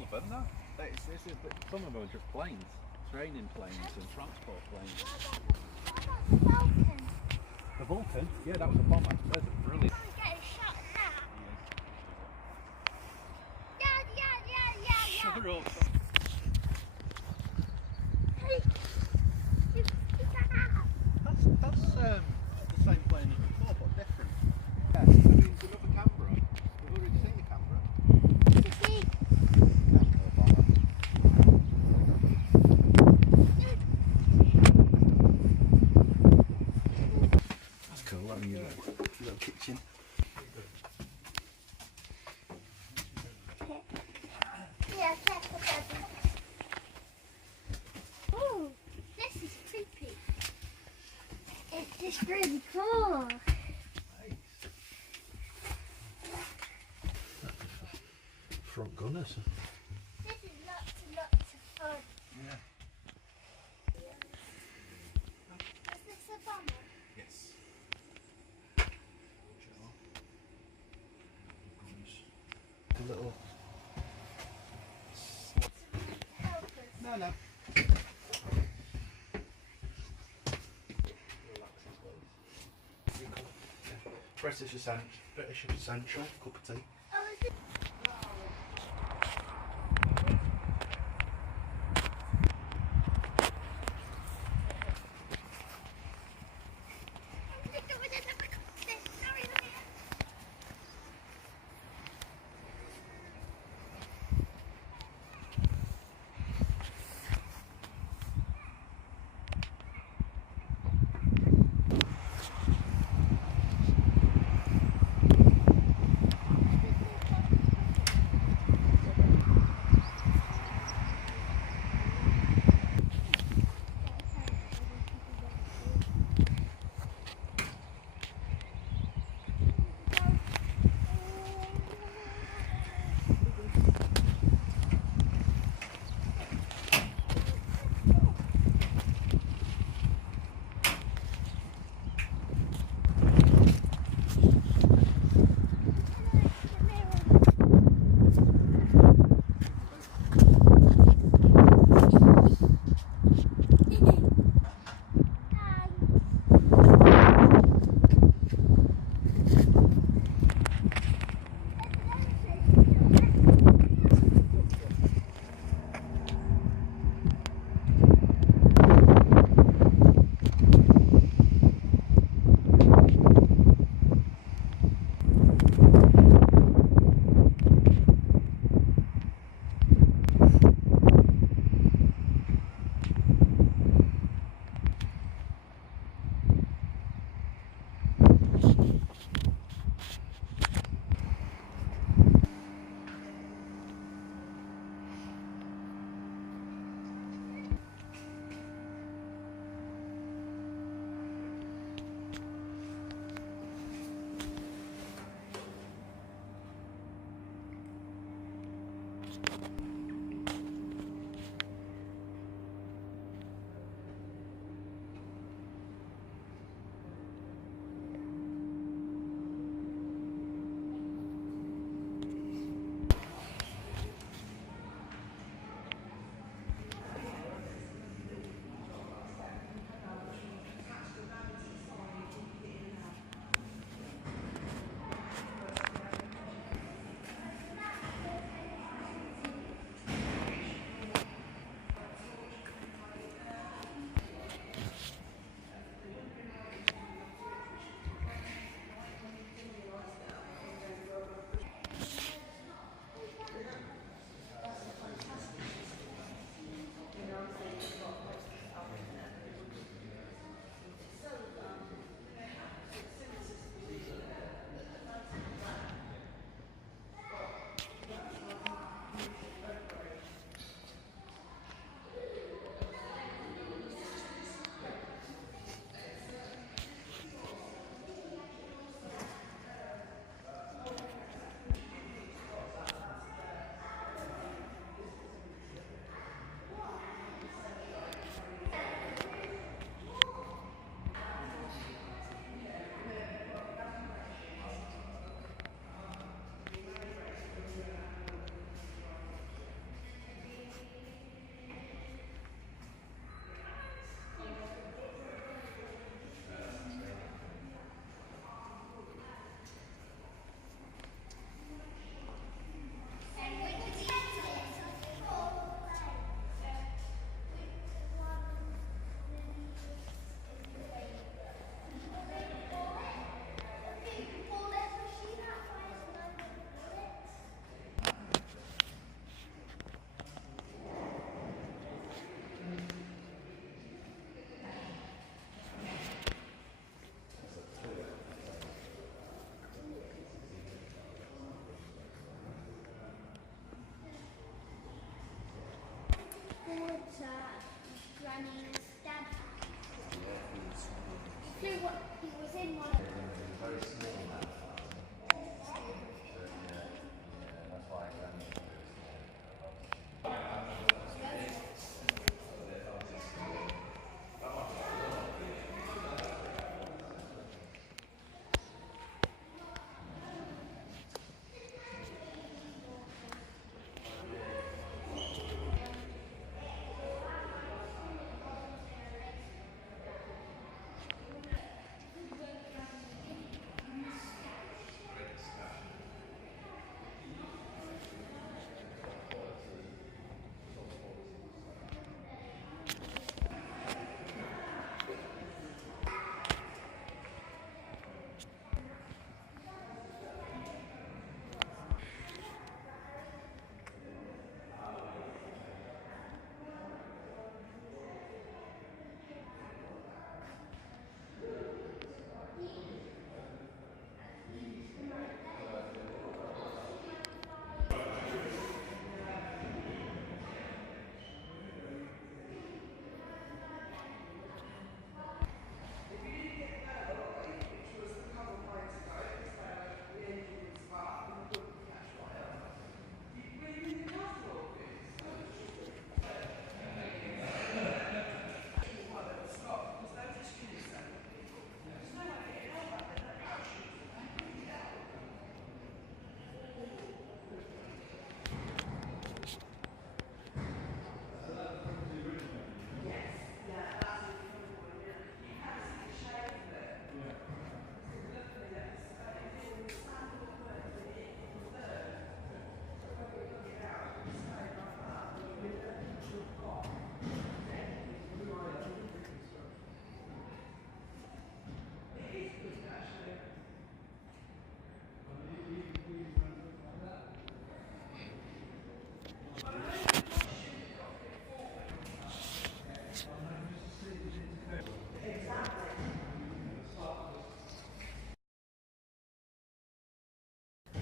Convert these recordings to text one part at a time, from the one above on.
all of them, no. Some of them are just planes, training planes and transport planes. What about the Falcon? The Vulcan? Yeah, that was a bomber. There's a brilliant. I'm getting shot at that. Yeah. Shut up. Hey, you got out. That's the same plane as before, but different. Yeah, I mean, it's another camera. We've already seen your camera. To see. That's no bomber. That's cool. Let me use a little kitchen. Yeah, that's the present. Ooh, this is creepy. It's just really cool. Front gunners. This is lots and lots of fun. Yeah. Is this a bomber? Yes. A little. Help us. No. British essential, cup of tea. Oh, is it? when his dad he was in one of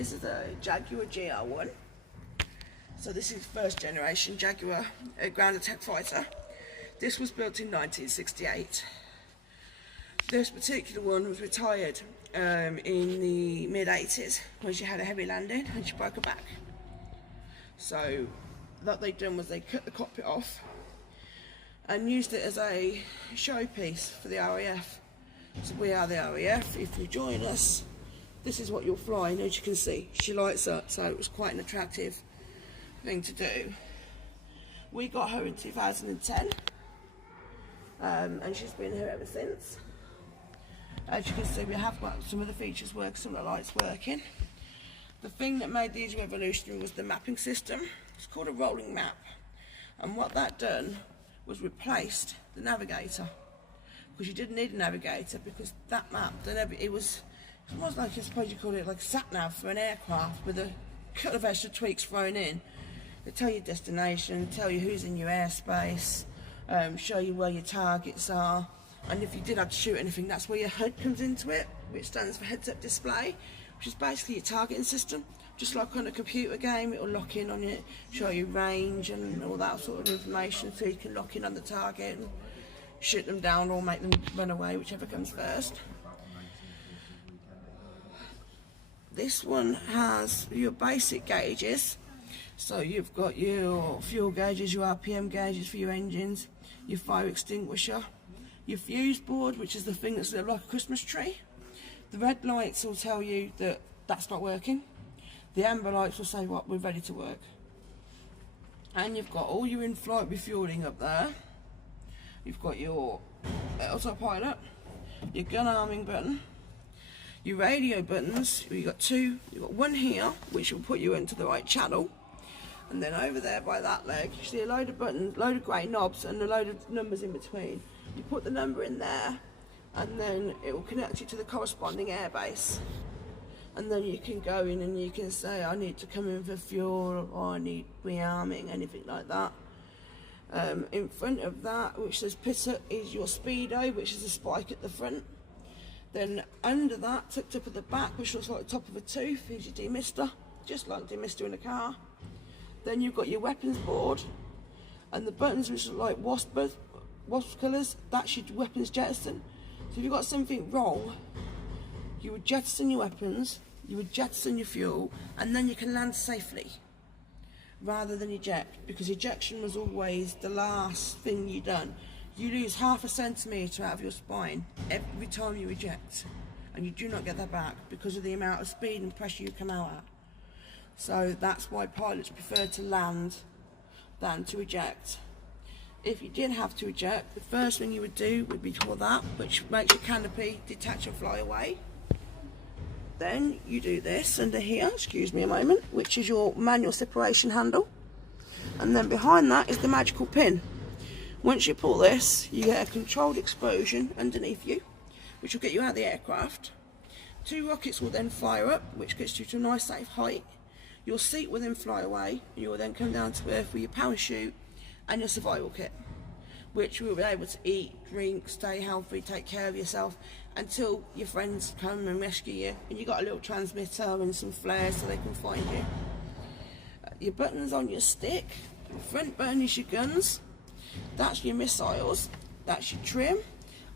This is a Jaguar GR1. So this is first generation Jaguar ground attack fighter. This was built in 1968. This particular one was retired in the mid-80s when she had a heavy landing and she broke her back. So what they'd done was they cut the cockpit off and used it as a showpiece for the RAF. So we are the RAF. If you join us, this is what you're flying. As you can see, she lights up, so it was quite an attractive thing to do. We got her in 2010, and she's been here ever since. As you can see, we have got some of the features working, some of the lights working. The thing that made these revolutionary was the mapping system. It's called a rolling map, and what that done was replaced the navigator, because you didn't need a navigator, because that map, it was almost like, I suppose you call it like a sat-nav for an aircraft with a couple of extra tweaks thrown in. They tell you destination, tell you who's in your airspace, show you where your targets are, and if you did have to shoot anything, that's where your HUD comes into it, which stands for heads-up display, which is basically your targeting system. Just like on a computer game, it'll lock in on it, show you range and all that sort of information, so you can lock in on the target and shoot them down or make them run away, whichever comes first. This one has your basic gauges, so you've got your fuel gauges, your RPM gauges for your engines, your fire extinguisher, your fuse board, which is the thing that's like a Christmas tree. The red lights will tell you that that's not working. The amber lights will say, what, we're ready to work. And you've got all your in-flight refueling up there. You've got your autopilot, your gun arming button, your radio buttons. You've got two. You've got one here, which will put you into the right channel, and then over there by that leg, you see a load of buttons, load of grey knobs, and a load of numbers in between. You put the number in there, and then it will connect you to the corresponding airbase. And then you can go in and you can say, I need to come in for fuel, or I need rearming, anything like that. In front of that, which says PISA, is your speedo, which is a spike at the front. Then under that, tucked up at the back, which looks like the top of a tooth, is your demister, just like demister in a car. Then you've got your weapons board, and the buttons which look like water colours, that's your weapons jettison. So if you've got something wrong, you would jettison your weapons, you would jettison your fuel, and then you can land safely, rather than eject, because ejection was always the last thing you done. You lose half a centimetre out of your spine every time you eject, and you do not get that back because of the amount of speed and pressure you come out at. So that's why pilots prefer to land than to eject. If you did have to eject, the first thing you would do would be pull that, which makes your canopy detach and fly away. Then you do this under here, excuse me a moment, which is your manual separation handle. And then behind that is the magical pin. Once you pull this, you get a controlled explosion underneath you, which will get you out of the aircraft. 2 rockets will then fire up, which gets you to a nice safe height. Your seat will then fly away, and you will then come down to earth with your parachute and your survival kit, which you will be able to eat, drink, stay healthy, take care of yourself until your friends come and rescue you, and you've got a little transmitter and some flares so they can find you. Your buttons on your stick, the front button is your guns, that's your missiles, that's your trim,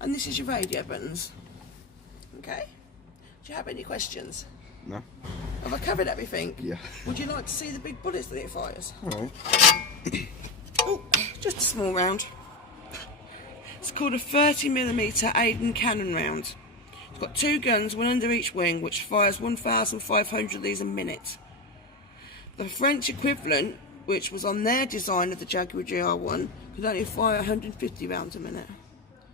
and this is your radio buttons. Okay? Do you have any questions? No. Have I covered everything? Yeah. Would you like to see the big bullets that it fires? Alright. Oh, just a small round. It's called a 30mm Aiden cannon round. It's got 2 guns, one under each wing, which fires 1,500 of these a minute. The French equivalent, which was on their design of the Jaguar GR1, could only fire 150 rounds a minute.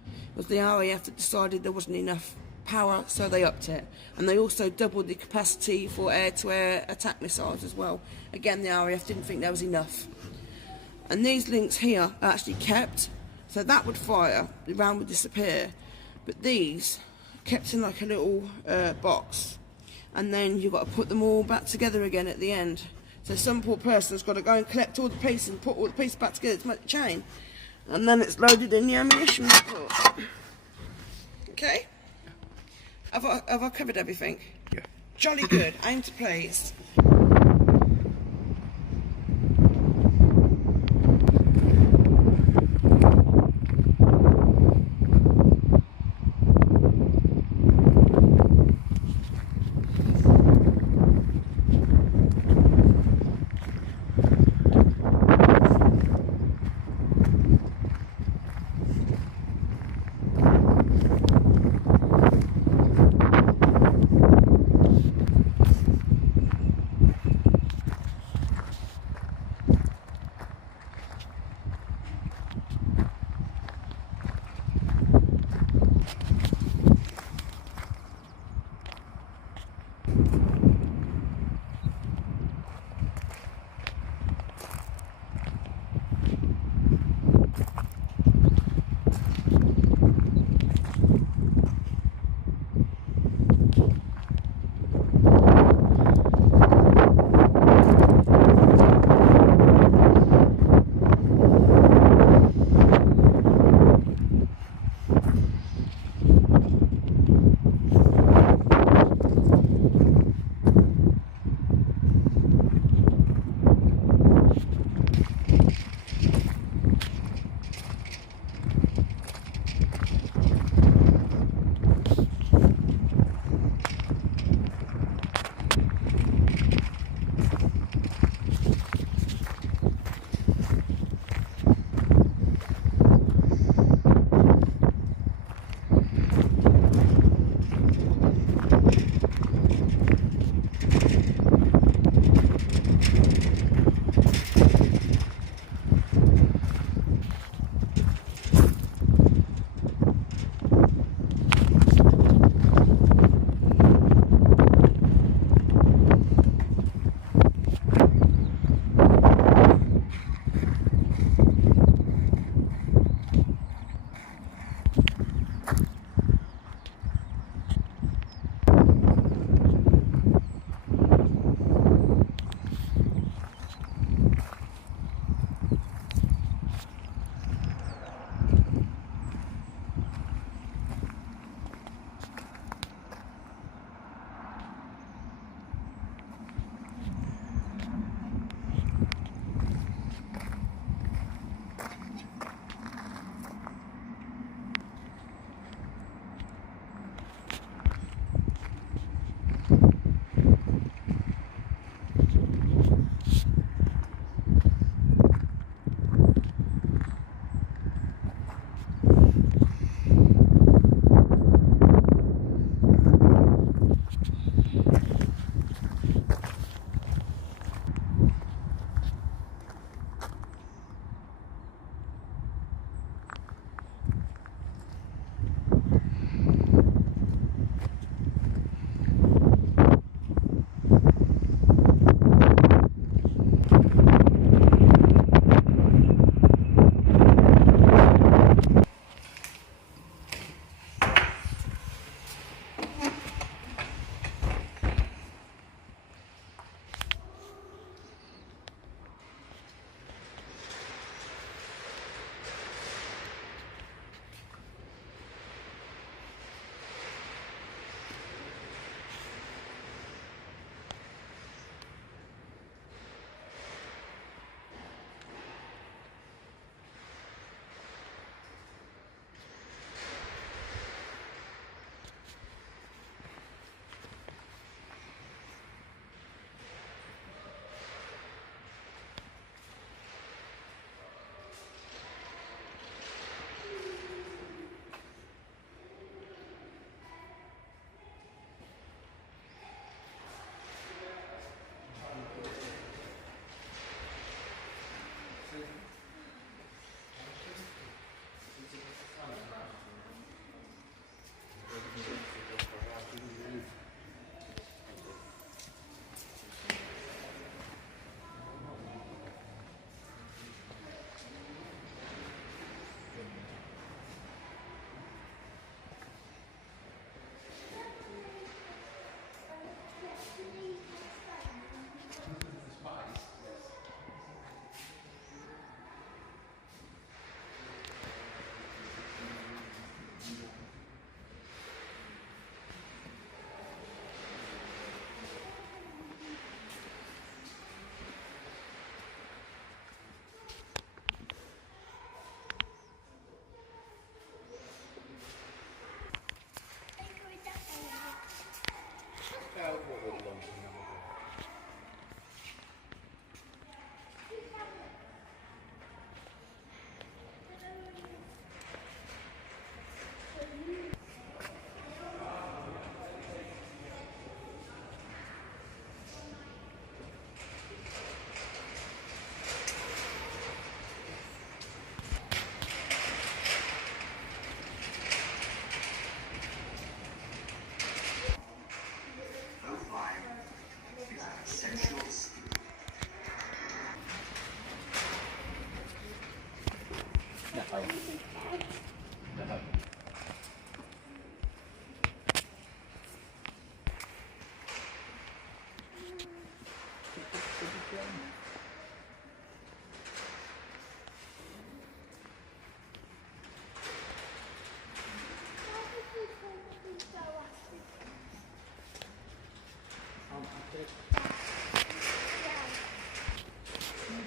It was the RAF that decided there wasn't enough power, so they upped it. And they also doubled the capacity for air-to-air attack missiles as well. Again, the RAF didn't think there was enough. And these links here are actually kept, so that would fire, the round would disappear. But these, kept in like a little box, and then you've got to put them all back together again at the end. So some poor person's got to go and collect all the pieces and put all the pieces back together to make the chain. And then it's loaded in the ammunition report. Okay? Have I covered everything? Yeah. Jolly good. Aim to please. anything else. No.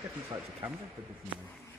Different types of cameras for different ones.